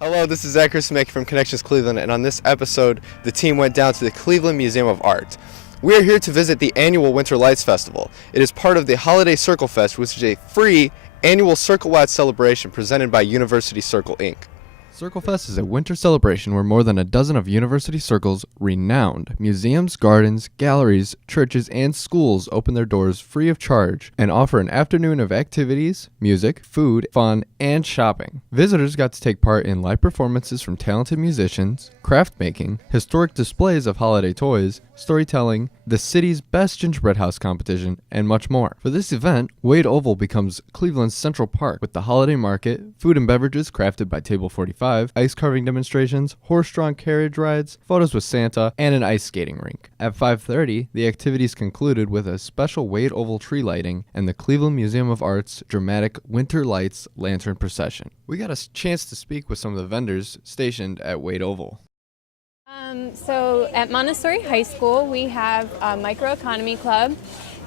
Hello, this is Zachary Smick from Connections Cleveland, and on this episode, the team went down to the Cleveland Museum of Art. We are here to visit the annual Winter Lights Festival. It is part of the Holiday Circle Fest, which is a free annual circle-wide celebration presented by University Circle, Inc. Circle Fest is a winter celebration where more than a dozen of University Circle's renowned museums, gardens, galleries, churches, and schools open their doors free of charge and offer an afternoon of activities, music, food, fun, and shopping. Visitors got to take part in live performances from talented musicians, craft making, historic displays of holiday toys, storytelling, the city's best gingerbread house competition, and much more. For this event, Wade Oval becomes Cleveland's Central Park with the holiday market, food and beverages crafted by Table 45, ice carving demonstrations, horse-drawn carriage rides, photos with Santa, and an ice skating rink. At 5:30, the activities concluded with a special Wade Oval tree lighting and the Cleveland Museum of Art's dramatic Winter Lights Lantern Procession. We got a chance to speak with some of the vendors stationed at Wade Oval. So at Montessori High School, we have a microeconomy club,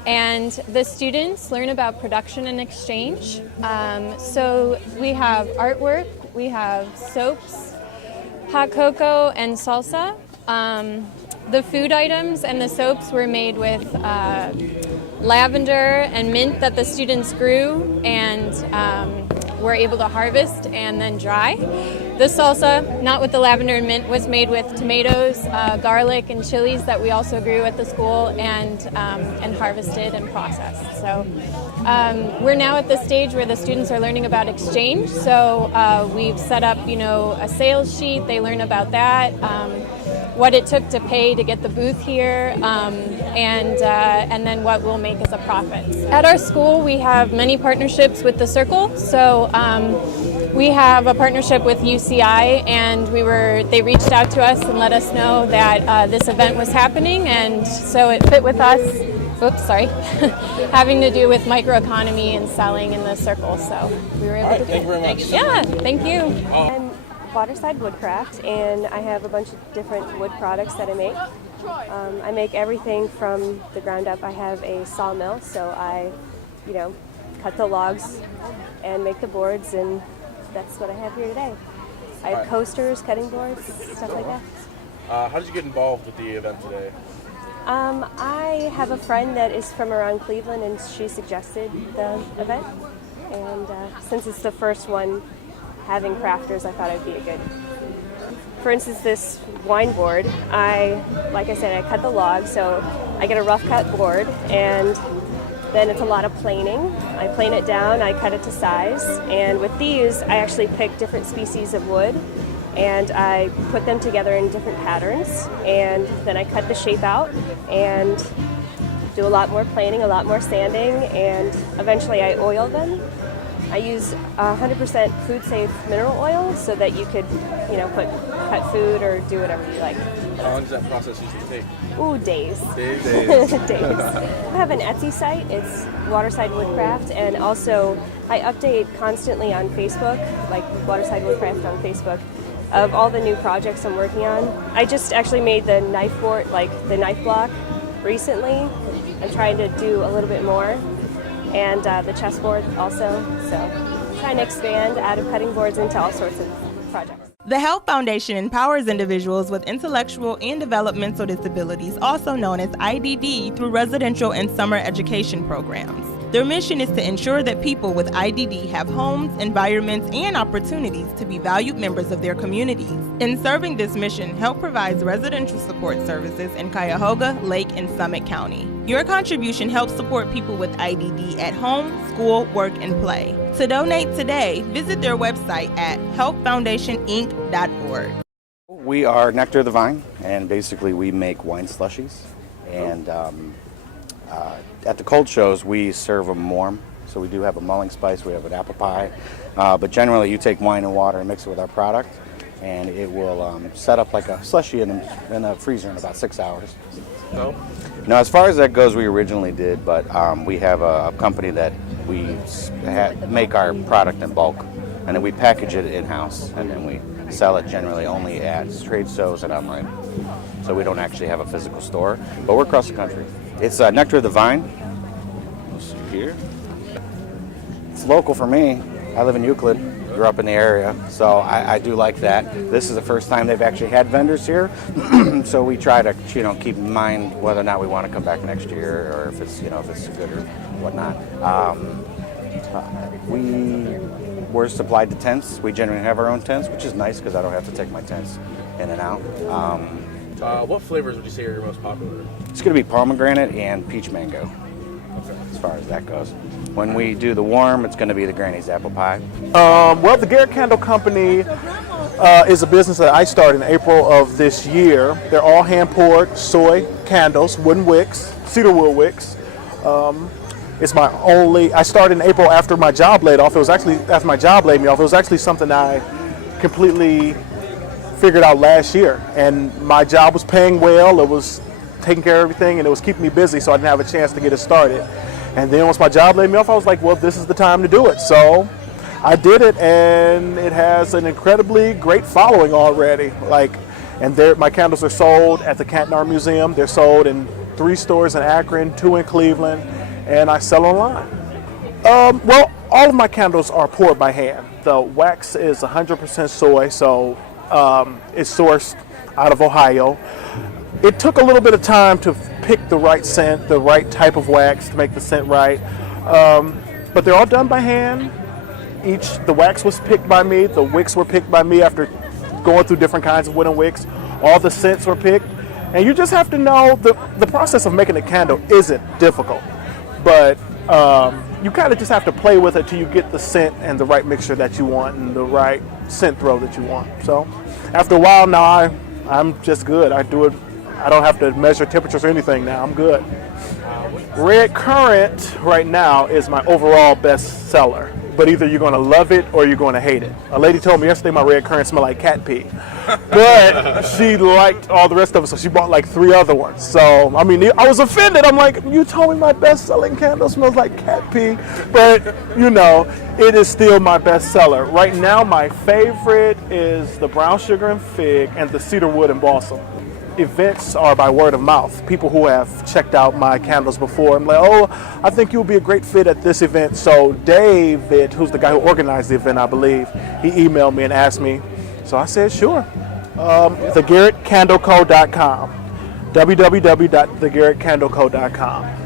and the students learn about production and exchange. So we have artwork, we have soaps, hot cocoa, and salsa. The food items and the soaps were made with lavender and mint that the students grew and were able to harvest and then dry. The salsa, not with the lavender and mint, was made with tomatoes, garlic, and chilies that we also grew at the school and harvested and processed. So we're now at the stage where the students are learning about exchange. So we've set up, a sales sheet. They learn about that, what it took to pay to get the booth here, and then what we'll make as a profit. At our school, we have many partnerships with the Circle. So we have a partnership with UCI, and they reached out to us and let us know that this event was happening, and so it fit with us. Having to do with microeconomy and selling in the Circle. So we were able to. Thank you very much. Yeah, thank you. I'm Waterside Woodcraft, and I have a bunch of different wood products that I make. I make everything from the ground up. I have a sawmill, so I, cut the logs and make the boards, and that's what I have here today. I have coasters, cutting boards, stuff like that. How did you get involved with the event today? I have a friend that is from around Cleveland, and she suggested the event. And since it's the first one having crafters, I thought it would be a good. For instance, this wine board, like I said, I cut the log, so I get a rough cut board, and then it's a lot of planing. I plane it down, I cut it to size, and with these, I actually pick different species of wood, and I put them together in different patterns, and then I cut the shape out and do a lot more planing, a lot more sanding, and eventually I oil them. I use 100% food-safe mineral oil so that you could, cut food or do whatever you like. How long does that process usually take? Ooh, days. Days? Days. I have an Etsy site. It's Waterside Woodcraft, and also I update constantly on Facebook, like Waterside Woodcraft on Facebook, of all the new projects I'm working on. I just actually made the knife board, the knife block, recently. I'm trying to do a little bit more, and the chessboard also. So trying to expand out of cutting boards into all sorts of projects. The Health Foundation empowers individuals with intellectual and developmental disabilities, also known as IDD, through residential and summer education programs. Their mission is to ensure that people with IDD have homes, environments, and opportunities to be valued members of their communities. In serving this mission, HELP provides residential support services in Cuyahoga, Lake, and Summit County. Your contribution helps support people with IDD at home, school, work, and play. To donate today, visit their website at helpfoundationinc.org. We are Nectar Divine, and basically we make wine slushies. And at the cold shows, we serve them warm. So we do have a mulling spice, we have an apple pie. But generally, you take wine and water and mix it with our product, and it will set up like a slushie in a freezer in about 6 hours. No? Now, as far as that goes, we originally did, but we have a company that we make our product in bulk, and then we package it in-house, and then we sell it generally only at trade shows and online. So we don't actually have a physical store, but we're across the country. It's Nectar Divine. We'll see here. It's local for me. I live in Euclid. grew up in the area, so I do like that. This is the first time they've actually had vendors here, so we try to keep in mind whether or not we want to come back next year, or if it's if it's good or whatnot. We're supplied to tents. We generally have our own tents, which is nice because I don't have to take my tents in and out. What flavors would you say are your most popular? It's going to be pomegranate and peach mango, as far as that goes. When we do the warm, it's going to be the Granny's apple pie. Well, the Garrett Candle Company is a business that I started in April of this year. They're all hand-poured soy candles, wooden wicks, cedar wood wicks. I started in April after my job laid off. It was actually, after my job laid me off, it was actually something I completely figured out last year. And my job was paying well, it was taking care of everything, and it was keeping me busy, so I didn't have a chance to get it started. And then once my job laid me off, I was like, well, this is the time to do it. So I did it, and it has an incredibly great following already. My candles are sold at the Canton Art Museum. They're sold in 3 stores in Akron, 2 in Cleveland, and I sell online. Well, all of my candles are poured by hand. The wax is 100% soy, so it's sourced out of Ohio. It took a little bit of time to pick the right scent, the right type of wax to make the scent right, but they're all done by hand. The wax was picked by me, the wicks were picked by me after going through different kinds of wooden wicks. All the scents were picked, and you just have to know the process of making a candle isn't difficult, but you kind of just have to play with it till you get the scent and the right mixture that you want and the right scent throw that you want. So after a while now, I'm just good. I do it. I don't have to measure temperatures or anything now. I'm good. Red Currant right now is my overall best seller, but either you're going to love it or you're going to hate it. A lady told me yesterday my red currant smelled like cat pee, but she liked all the rest of it, so she bought like 3 other ones. So, I mean, I was offended. I'm like, you told me my best-selling candle smells like cat pee, but, it is still my best seller. Right now, my favorite is the brown sugar and fig and the cedar wood and balsam. Events are by word of mouth. People who have checked out my candles before, I'm like, oh, I think you'll be a great fit at this event. So David, who's the guy who organized the event, I believe, he emailed me and asked me. So I said, sure. TheGarrettCandleCo.com, www.thegarrettcandleco.com.